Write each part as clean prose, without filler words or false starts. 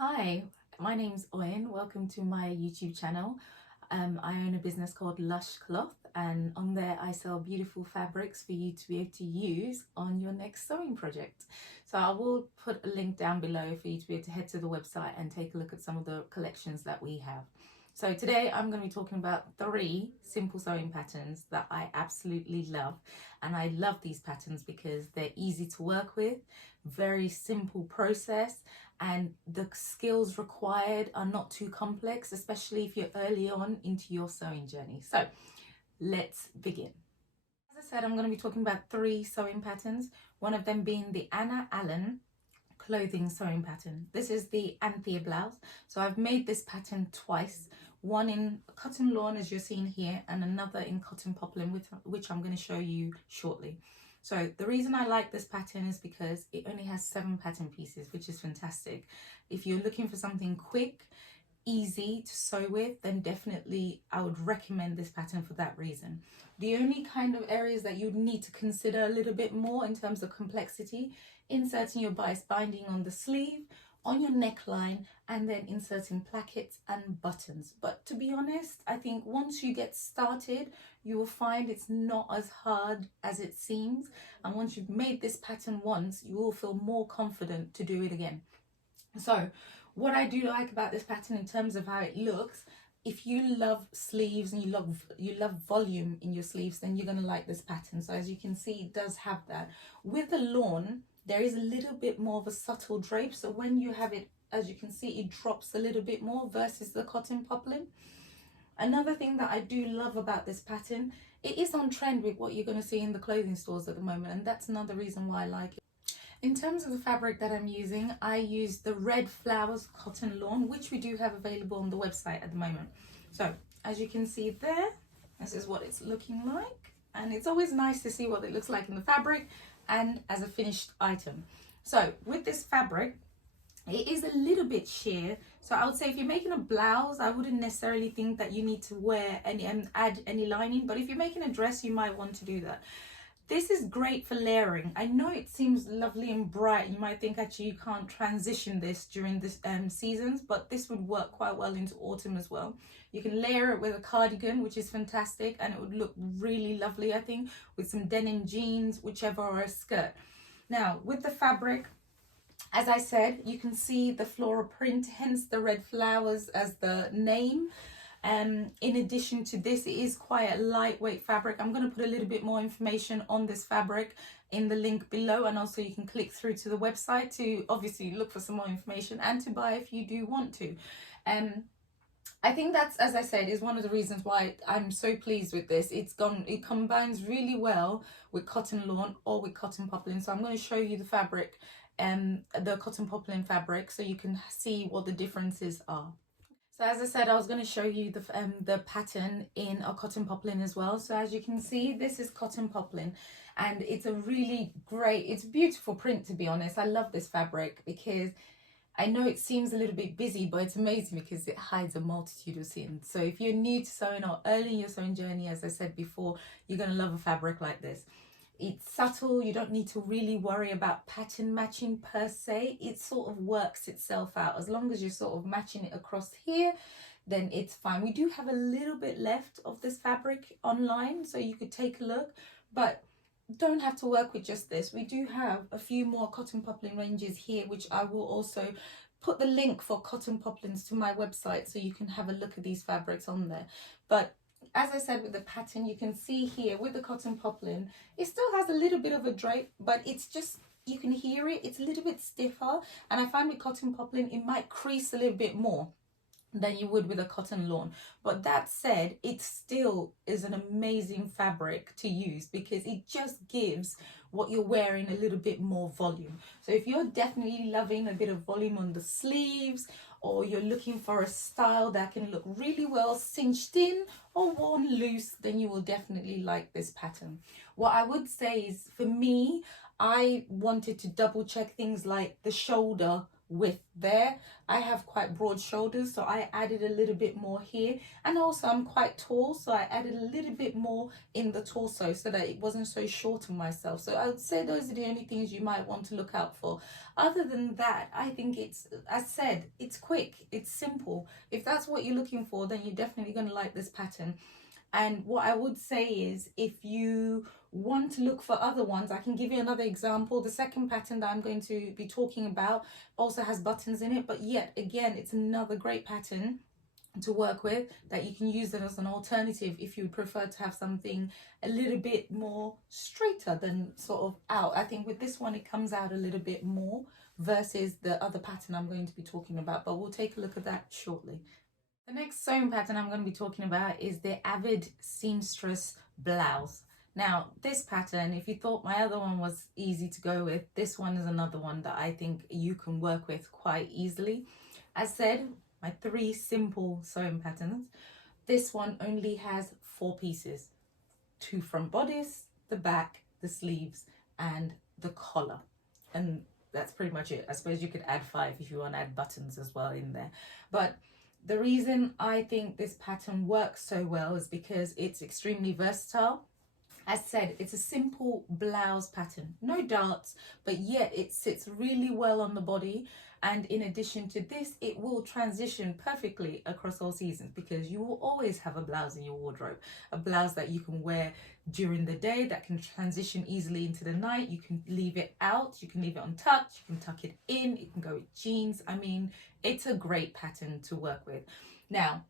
Hi, my name's Owen. Welcome to my YouTube channel. I own a business called Lush Cloth, and on there I sell beautiful fabrics for you to be able to use on your next sewing project. So I will put a link down below for you to be able to head to the website and take a look at some of the collections that we have. So today I'm going to be talking about 3 simple sewing patterns that I absolutely love. And I love these patterns because they're easy to work with, very simple process, and the skills required are not too complex, especially if you're early on into your sewing journey. So let's begin. As I said, I'm going to be talking about 3 sewing patterns, one of them being the Anna Allen clothing sewing pattern. This is the Anthea blouse. So I've made this pattern twice, one in cotton lawn as you're seeing here, and another in cotton poplin, which I'm going to show you shortly. So the reason I like this pattern is because it only has 7 pattern pieces, which is fantastic. If you're looking for something quick, easy to sew with, then definitely I would recommend this pattern for that reason. The only kind of areas that you'd need to consider a little bit more in terms of complexity: inserting your bias binding on the sleeve, on your neckline, and then inserting plackets and buttons. But to be honest, I think once you get started, you will find it's not as hard as it seems. And once you've made this pattern once, you will feel more confident to do it again. So what I do like about this pattern in terms of how it looks, if you love sleeves and you love volume in your sleeves, then you're going to like this pattern. So as you can see, it does have that. With the lawn, there is a little bit more of a subtle drape, so when you have it, as you can see, it drops a little bit more versus the cotton poplin. Another thing that I do love about this pattern, it is on trend with what you're going to see in the clothing stores at the moment, and that's another reason why I like it. In terms of the fabric that I'm using, I use the Red Flowers cotton lawn, which we do have available on the website at the moment. So as you can see there, this is what it's looking like, and it's always nice to see what it looks like in the fabric and as a finished item. So with this fabric, it is a little bit sheer, so I would say if you're making a blouse, I wouldn't necessarily think that you need to wear any and add any lining, but if you're making a dress, you might want to do that. This is great for layering. I know it seems lovely and bright. You might think actually you can't transition this during this seasons, but this would work quite well into autumn as well. You can layer it with a cardigan, which is fantastic, and it would look really lovely, I think, with some denim jeans, whichever, or a skirt. Now, with the fabric, as I said, you can see the floral print, hence the red flowers as the name. In addition to this, it is quite a lightweight fabric. I'm going to put a little bit more information on this fabric in the link below, and also you can click through to the website to obviously look for some more information and to buy if you do want to. I think that's, as I said, is one of the reasons why I'm so pleased with this. It combines really well with cotton lawn or with cotton poplin. So I'm going to show you the fabric, the cotton poplin fabric, so you can see what the differences are. So as I said, I was going to show you the pattern in a cotton poplin as well. So as you can see, this is cotton poplin, and it's a really great, it's a beautiful print, to be honest. I love this fabric because I know it seems a little bit busy, but it's amazing because it hides a multitude of scenes. So if you're new to sewing or early in your sewing journey, as I said before, you're going to love a fabric like this. It's subtle, you don't need to really worry about pattern matching per se. It sort of works itself out. As long as you're sort of matching it across here, then it's fine. We do have a little bit left of this fabric online, so you could take a look, but don't have to work with just this. We do have a few more cotton poplin ranges here, which I will also put the link for cotton poplins to my website, so you can have a look at these fabrics on there. But as I said, with the pattern, you can see here with the cotton poplin, it still has a little bit of a drape, but it's just, you can hear it, it's a little bit stiffer. And I find with cotton poplin, it might crease a little bit more than you would with a cotton lawn. But that said, it still is an amazing fabric to use because it just gives what you're wearing a little bit more volume. So if you're definitely loving a bit of volume on the sleeves, or you're looking for a style that can look really well cinched in or worn loose, then you will definitely like this pattern. What I would say is, for me, I wanted to double check things like the shoulder width there. I have quite broad shoulders, so I added a little bit more here, and also I'm quite tall, so I added a little bit more in the torso so that it wasn't so short on myself. So I would say those are the only things you might want to look out for. Other than that, I think it's, as said, it's quick, it's simple. If that's what you're looking for, then you're definitely going to like this pattern. And what I would say is, if you want to look for other ones, I can give you another example. The second pattern that I'm going to be talking about also has buttons in it, but yet again, it's another great pattern to work with, that you can use it as an alternative if you would prefer to have something a little bit more straighter than sort of out. I think with this one it comes out a little bit more versus the other pattern I'm going to be talking about, but we'll take a look at that shortly. The next sewing pattern I'm going to be talking about is the Avid Seamstress Blouse. Now, this pattern, if you thought my other one was easy to go with, this one is another one that I think you can work with quite easily. As said, my 3 simple sewing patterns. This one only has 4 pieces: 2 front bodice, the back, the sleeves, and the collar. And that's pretty much it. I suppose you could add 5 if you want to add buttons as well in there. But the reason I think this pattern works so well is because it's extremely versatile. As said, it's a simple blouse pattern, no darts, but yet it sits really well on the body. And in addition to this, it will transition perfectly across all seasons, because you will always have a blouse in your wardrobe, a blouse that you can wear during the day, that can transition easily into the night. You can leave it out, you can leave it untucked, you can tuck it in, it can go with jeans. I mean, it's a great pattern to work with. Now,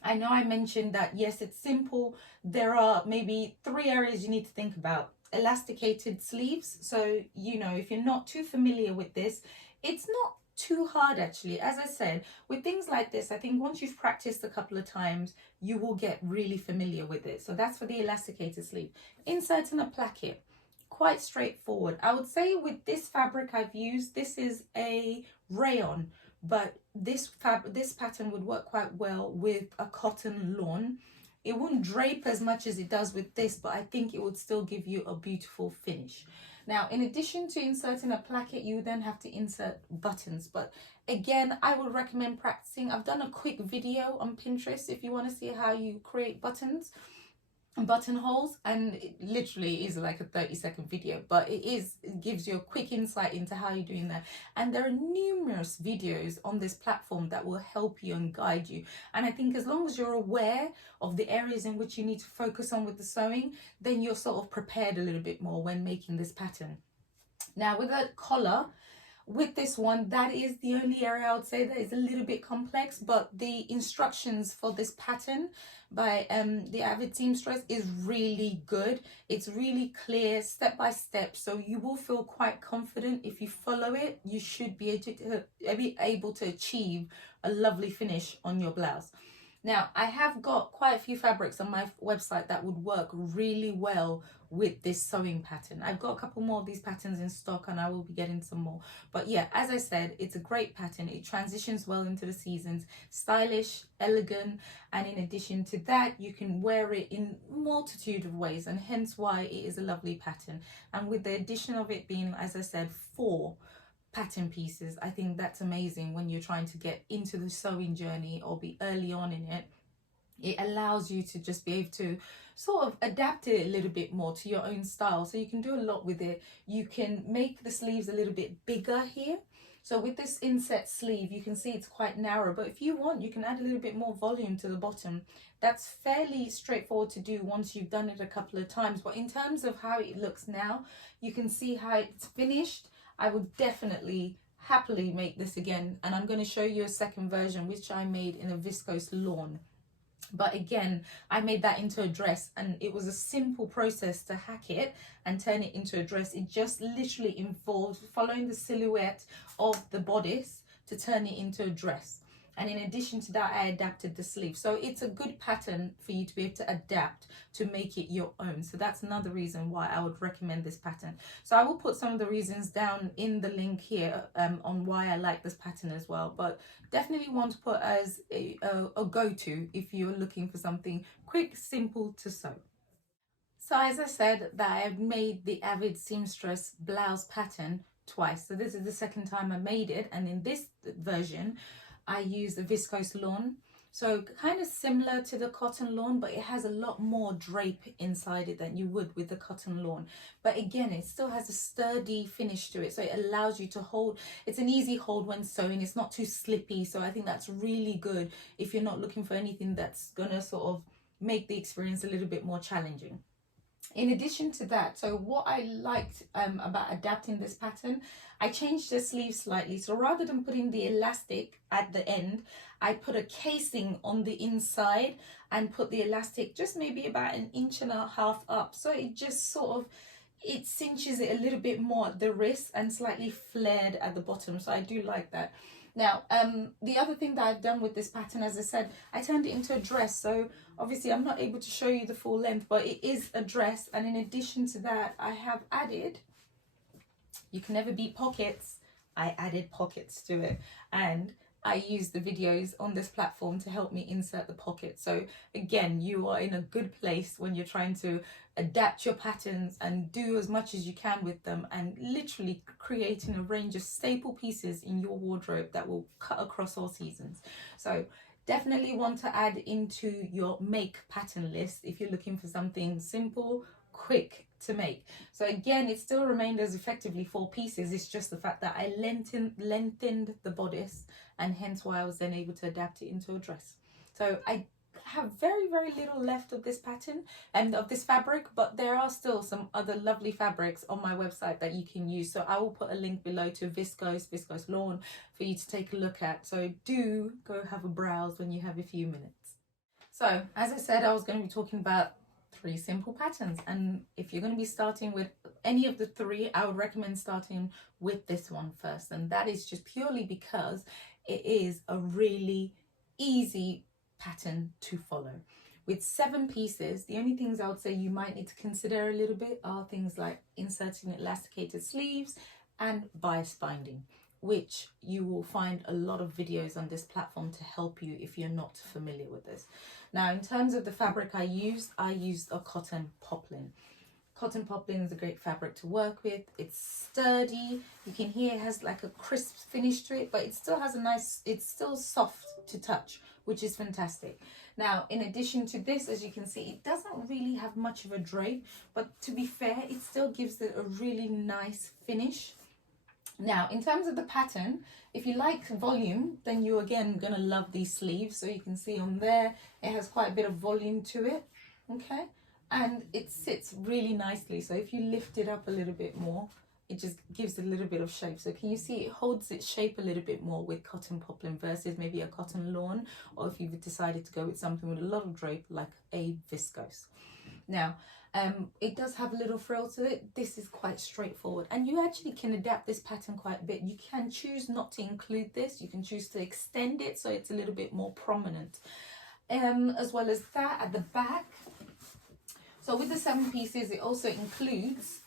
I know I mentioned that, yes, it's simple. There are maybe 3 areas you need to think about. Elasticated sleeves. So, you know, if you're not too familiar with this, it's not too hard actually. As I said, with things like this, I think once you've practiced a couple of times, you will get really familiar with it. So that's for the elasticated sleeve. Inserting a placket. Quite straightforward. I would say with this fabric I've used, this is a rayon, but this pattern would work quite well with a cotton lawn. It wouldn't drape as much as it does with this, but I think it would still give you a beautiful finish. Now, in addition to inserting a placket, you then have to insert buttons. But again, I would recommend practicing. I've done a quick video on Pinterest if you want to see how you create buttons and buttonholes, and it literally is like a 30-second video, but it gives you a quick insight into how you're doing that. And there are numerous videos on this platform that will help you and guide you. And I think as long as you're aware of the areas in which you need to focus on with the sewing, then you're sort of prepared a little bit more when making this pattern. Now, with a collar, with this one, that is the only area I would say that is a little bit complex, but the instructions for this pattern by the Avid Seamstress is really good. It's really clear, step by step, so you will feel quite confident. If you follow it, you should be able to achieve a lovely finish on your blouse. Now, I have got quite a few fabrics on my website that would work really well with this sewing pattern. I've got a couple more of these patterns in stock, and I will be getting some more. But yeah, as I said, it's a great pattern. It transitions well into the seasons, stylish, elegant, and in addition to that, you can wear it in a multitude of ways, and hence why it is a lovely pattern. And with the addition of it being, as I said, 4 pattern pieces, I think that's amazing when you're trying to get into the sewing journey or be early on in it. It allows you to just be able to sort of adapt it a little bit more to your own style, so you can do a lot with it. You can make the sleeves a little bit bigger here. So with this inset sleeve, you can see it's quite narrow, but if you want, you can add a little bit more volume to the bottom. That's fairly straightforward to do once you've done it a couple of times. But in terms of how it looks now, you can see how it's finished. I would definitely happily make this again, and I'm going to show you a second version which I made in a viscose lawn. But again, I made that into a dress, and it was a simple process to hack it and turn it into a dress. It just literally involved following the silhouette of the bodice to turn it into a dress. And in addition to that, I adapted the sleeve. So it's a good pattern for you to be able to adapt to make it your own. So that's another reason why I would recommend this pattern. So I will put some of the reasons down in the link here on why I like this pattern as well. But definitely want to put as a go-to if you're looking for something quick, simple to sew. So as I said, that I've made the Avid Seamstress Blouse pattern twice. So this is the second time I made it, and in this version I use the viscose lawn. So kind of similar to the cotton lawn, but it has a lot more drape inside it than you would with the cotton lawn. But again, it still has a sturdy finish to it, so it allows you to hold. It's an easy hold when sewing. It's not too slippy, so I think that's really good if you're not looking for anything that's gonna sort of make the experience a little bit more challenging. In addition to that, so what I liked about adapting this pattern, I changed the sleeve slightly. So rather than putting the elastic at the end, I put a casing on the inside and put the elastic just maybe about 1.5 inches up. So it just sort of, it cinches it a little bit more at the wrist and slightly flared at the bottom. So I do like that. Now, the other thing that I've done with this pattern, as I said, I turned it into a dress. So obviously I'm not able to show you the full length, but it is a dress. And in addition to that, I have added, you can never beat pockets. I added pockets to it, and I use the videos on this platform to help me insert the pocket. So again, you are in a good place when you're trying to adapt your patterns and do as much as you can with them, and literally creating a range of staple pieces in your wardrobe that will cut across all seasons. So definitely want to add into your make pattern list if you're looking for something simple, quick to make. So again, it still remained as effectively 4 pieces. It's just the fact that I lengthened the bodice, and hence why I was then able to adapt it into a dress. So I have very little left of this pattern and of this fabric, but there are still some other lovely fabrics on my website that you can use. So I will put a link below to viscose lawn for you to take a look at. So do go have a browse when you have a few minutes. So as I said, I was going to be talking about 3 simple patterns, and if you're going to be starting with any of the 3, I would recommend starting with this one first, and that is just purely because it is a really easy pattern to follow. With 7 pieces, the only things I would say you might need to consider a little bit are things like inserting elasticated sleeves and bias binding, which you will find a lot of videos on this platform to help you if you're not familiar with this. Now, in terms of the fabric I used a cotton poplin. Cotton poplin is a great fabric to work with. It's sturdy. You can hear it has like a crisp finish to it, but it still has a nice, it's still soft to touch, which is fantastic. Now, in addition to this, as you can see, it doesn't really have much of a drape, but to be fair, it still gives it a really nice finish. Now, in terms of the pattern, if you like volume, then you're again gonna love these sleeves. So you can see on there, it has quite a bit of volume to it, okay? And it sits really nicely. So if you lift it up a little bit more, it just gives a little bit of shape. So can you see it holds its shape a little bit more with cotton poplin versus maybe a cotton lawn, or if you've decided to go with something with a lot of drape like a viscose. Now, it does have a little frill to it. This is quite straightforward, and you actually can adapt this pattern quite a bit. You can choose not to include this. You can choose to extend it so it's a little bit more prominent. As well as that, at the back, so with the 7 pieces, it also includes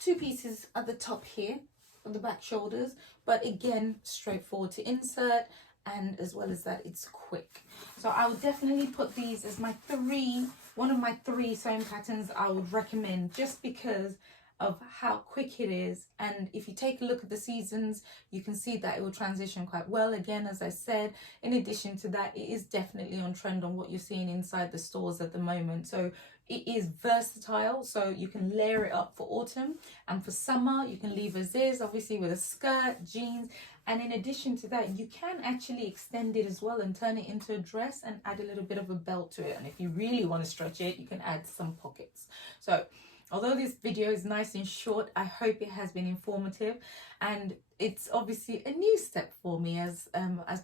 2 pieces at the top here on the back shoulders, but again, straightforward to insert, and as well as that, it's quick. So I would definitely put these as my 3, one of my 3 sewing patterns I would recommend, just because of how quick it is. And if you take a look at the seasons, you can see that it will transition quite well. Again, as I said, in addition to that, it is definitely on trend on what you're seeing inside the stores at the moment. So it is versatile, so you can layer it up for autumn, and for summer you can leave as is, obviously with a skirt, jeans, and in addition to that, you can actually extend it as well and turn it into a dress and add a little bit of a belt to it. And if you really want to stretch it, you can add some pockets. So although this video is nice and short, I hope it has been informative, and it's obviously a new step for me as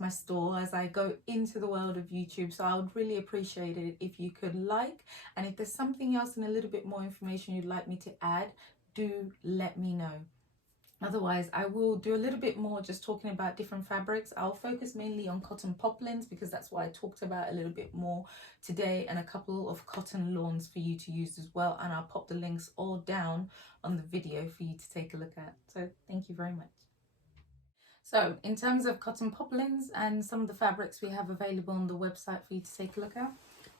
my store, as I go into the world of YouTube. So I would really appreciate it if you could like, and if there's something else and a little bit more information you'd like me to add, do let me know. Otherwise, I will do a little bit more just talking about different fabrics. I'll focus mainly on cotton poplins because that's what I talked about a little bit more today, and a couple of cotton lawns for you to use as well. And I'll pop the links all down on the video for you to take a look at. So thank you very much. So in terms of cotton poplins and some of the fabrics we have available on the website for you to take a look at,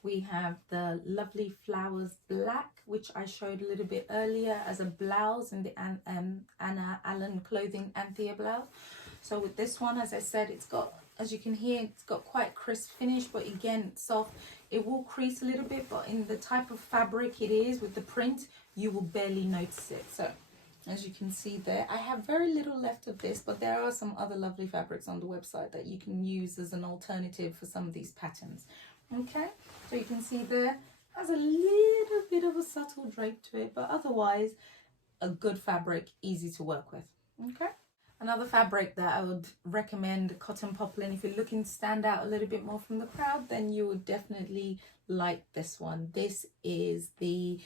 we have the lovely flowers black, which I showed a little bit earlier as a blouse in the Anna Allen clothing Anthea blouse. So with this one, as I said, it's got, as you can hear, it's got quite crisp finish, but again, it's soft. It will crease a little bit, but in the type of fabric it is with the print, you will barely notice it. So as you can see there, I have very little left of this, but there are some other lovely fabrics on the website that you can use as an alternative for some of these patterns. Okay, so you can see there has a little bit of a subtle drape to it, but otherwise a good fabric, easy to work with. Okay, another fabric that I would recommend, cotton poplin. If you're looking to stand out a little bit more from the crowd, then you would definitely like this one. This is the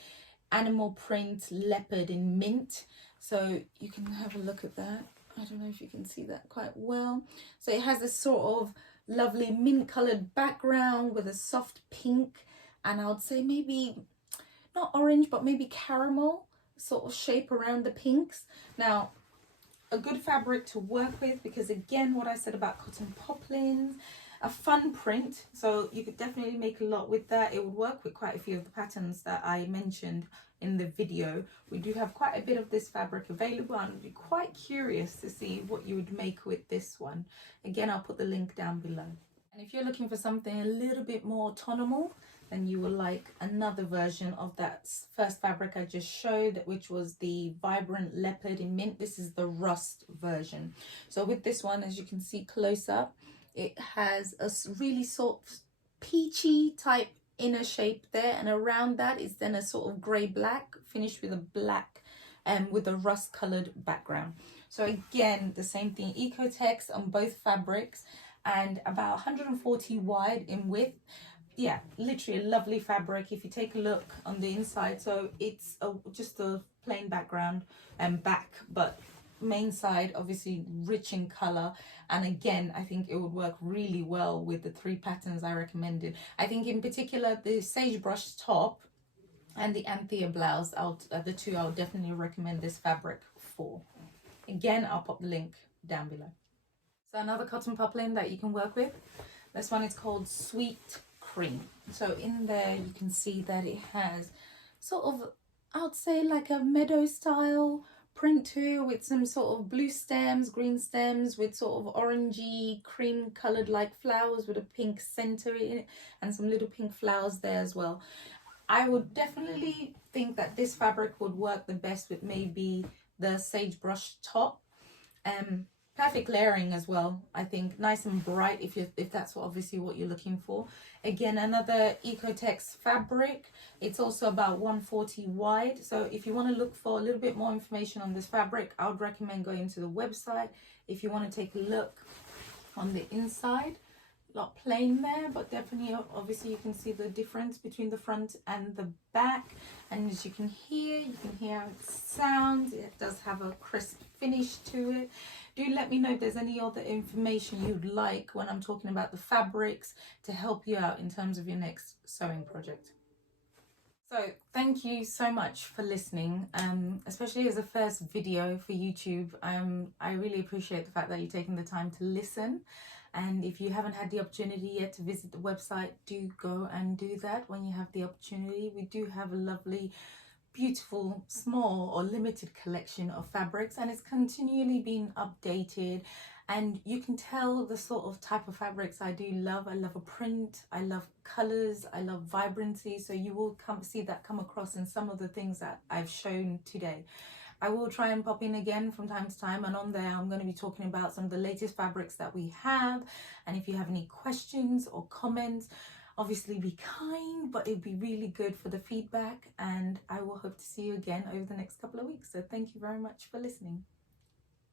animal print leopard in mint. So you can have a look at that. I don't know if you can see that quite well. So it has this sort of lovely mint colored background with a soft pink, and I would say maybe not orange, but maybe caramel sort of shape around the pinks. Now, a good fabric to work with, because again, what I said about cotton poplins, a fun print, so you could definitely make a lot with that. It would work with quite a few of the patterns that I mentioned in the video. We do have quite a bit of this fabric available, and I'd be quite curious to see what you would make with this one. Again, I'll put the link down below. And if you're looking for something a little bit more autonomous, then you will like another version of that first fabric I just showed, which was the vibrant leopard in mint. This is the rust version. So with this one, as you can see close up, it has a really sort of peachy type inner shape there, and around that is then a sort of grey black finished with a black and with a rust colored background. So again, the same thing, Ecotex on both fabrics, and about 140 wide in width. Yeah, literally a lovely fabric. If you take a look on the inside, so it's just a plain background and back, but main side obviously rich in color. And again, I think it would work really well with the three patterns I recommended. I think in particular the sagebrush top and the Anthea blouse, the two I'll definitely recommend this fabric for. Again, I'll pop the link down below. So another cotton poplin that you can work with, this one is called Sweet Cream. So in there you can see that it has sort of, I would say, like a meadow style print too, with some sort of blue stems, green stems, with sort of orangey cream colored like flowers with a pink center in it, and some little pink flowers there as well. I would definitely think that this fabric would work the best with maybe the sagebrush top. Perfect layering as well, I think, nice and bright if that's obviously what you're looking for. Again, another Ecotex fabric. It's also about 140 wide. So if you want to look for a little bit more information on this fabric, I would recommend going to the website. If you want to take a look on the inside, not plain there, but definitely obviously you can see the difference between the front and the back. And as you can hear how it sounds. It does have a crisp finish to it. Do let me know if there's any other information you'd like when I'm talking about the fabrics to help you out in terms of your next sewing project. So thank you so much for listening, especially as a first video for YouTube. I really appreciate the fact that you're taking the time to listen. And if you haven't had the opportunity yet to visit the website, do go and do that when you have the opportunity. We do have a lovely, beautiful, small or limited collection of fabrics, and it's continually being updated. And you can tell the sort of type of fabrics I do love. I love a print, I love colors, I love vibrancy. So you will see that come across in some of the things that I've shown today. I will try and pop in again from time to time, and on there I'm going to be talking about some of the latest fabrics that we have. And if you have any questions or comments, obviously be kind, but it'd be really good for the feedback, and I will hope to see you again over the next couple of weeks. So thank you very much for listening.